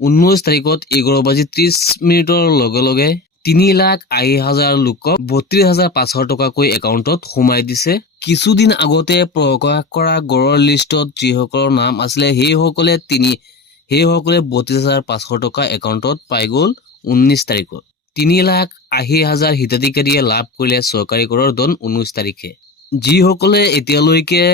19 তাৰিখত 11:30 লগে লগে 3,80,000 লোকক 32,500 টকাকৈ একাউণ্টত সোমাই দিছে। কিছুদিন আগতে প্ৰকাশ কৰা গড়ৰ লিষ্টত যিসকলৰ নাম আছিলে সেইসকলে 32,500 টকা একাউণ্টত পাই গ'ল 19 তাৰিখত। 3,80,000 হিতাধিকাৰীয়ে লাভ কৰিলে চৰকাৰী গড়ৰ ধন 19 তাৰিখে। যিসকলে এতিয়ালৈকে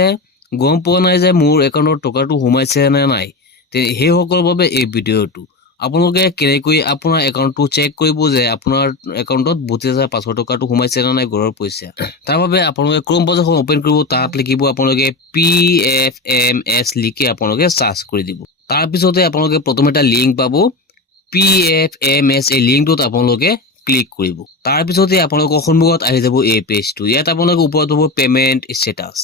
গম পোৱা নাই যে মোৰ একাউণ্টত টকাটো সোমাইছে নে নাই, সেইসকলৰ বাবে এই ভিডিঅ'টো। আপোনালোকে কেনেকৈ আপোনাৰ একাউণ্টটো চেক কৰিব যে আপোনাৰ একাউণ্টত 32,500 টকাটো সোমাইছে নে নাই গড়ৰ পইচা। তাৰ বাবে আপোনালোকে ক্ৰম ব্ৰাউজাৰখন অপেন কৰিব, তাত লিখিব আপোনালোকে PFMS লিখি আপোনালোকে চাৰ্চ কৰি দিব। তাৰপিছতে আপোনালোকে প্ৰথম এটা লিংক পাব, PFMS এই লিংকটোত আপোনালোকে ক্লিক কৰিব। তাৰপিছতে আপোনালোকৰ সন্মুখত আহি যাব এই পেজটো। ইয়াত আপোনালোকে ওপৰত পাব পেমেণ্ট ষ্টেটাছ।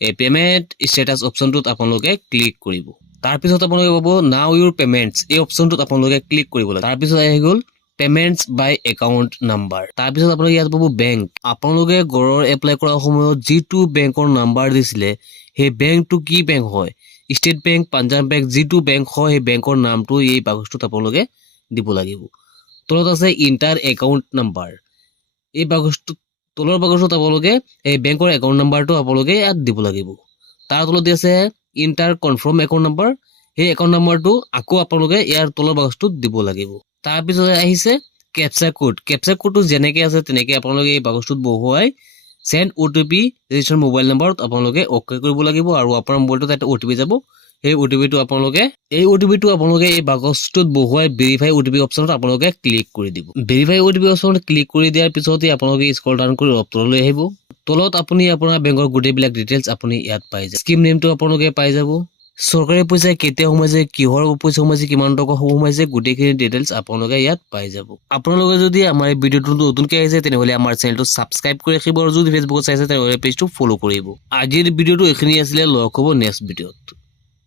এই পেমেণ্ট ষ্টেটাছ অপশ্যনটোত আপোনালোকে ক্লিক কৰিব। তাৰপিছত আপোনালোকে পাব নাও ইউৰ পেমেণ্টছ, এই অপশ্যনটোত আপোনালোকে ক্লিক কৰিব লাগে। তাৰপিছত আহি গ'ল পেমেণ্টছ বাই একাউণ্ট নাম্বাৰ। তাৰপিছত আপোনালোকে ইয়াত পাব বেংক। আপোনালোকে গড়ৰ এপ্লাই কৰাৰ সময়ত যিটো বেংকৰ নাম্বাৰ দিছিলে সেই বেংকটো কি বেংক হয়, ষ্টেট বেংক, পাঞ্জাৱ বেংক, যিটো বেংক হয় সেই বেংকৰ নামটো এই বাকচটোত আপোনালোকে দিব লাগিব। তলত আছে ইণ্টাৰ একাউণ্ট নাম্বাৰ। এই বাকচটোত তলৰ বাকচটোত আপোনালোকে এই বেংকৰ একাউণ্ট নাম্বাৰটো আপোনালোকে ইয়াত দিব লাগিব। তাৰ তলত আছে ইণ্টাৰ কনফাৰ্ম একাউণ্ট নাম্বাৰ। সেই একাউণ্ট নাম্বাৰটো আকৌ আপোনালোকে ইয়াৰ তলৰ বাকচটোত দিব লাগিব। তাৰপিছত আহিছে কেপচা কোড। কেপচা কোডটো যেনেকৈ আছে তেনেকৈ আপোনালোকে এই বাকচটোত বহুৱাই চেণ্ড OTP ৰেজিষ্টাৰ্ড মোবাইল নাম্বাৰত আপোনালোকে অ'কে কৰিব লাগিব আৰু আপোনাৰ মোবাইলটোত এটা OTP যাব। সেই OTPটো আপোনালোকে এই বাকচটোত বহুৱাই ভেৰিফাই OTP অপশ্যনত আপোনালোকে ক্লিক কৰি দিব। ভেৰিফাই OTP অপশ্যনত ক্লিক কৰি দিয়াৰ পিছতে আপোনালোকে স্ক্ৰল ডাউন কৰি অলপ তললৈ আহিব। তলত আপুনি আপোনাৰ বেংকৰ গোটেইবিলাক ডিটেইলছ আপুনি ইয়াত পাই যাব। স্কিম নেমটো আপোনালোকে পাই যাব। চৰকাৰী পইচা কেতিয়া সোমাইছে, কিহৰ পইচা সোমাইছে, কিমান টকা সোমাইছে, গোটেইখিনি ডিটেইলছ আপোনালোকে ইয়াত পাই যাব। আপোনালোকে যদি আমাৰ এই ভিডিঅ'টো নতুনকৈ আহিছে তেনেহ'লে আমাৰ চেনেলটো ছাবস্ক্ৰাইব কৰি ৰাখিব আৰু যদি ফেচবুকত চাইছে তেনেহ'লে পেজটো ফ'ল' কৰিব। আজিৰ ভিডিঅ'টো এইখিনি আছিলে, লগ হ'ব নেক্সট ভিডিঅ'ত।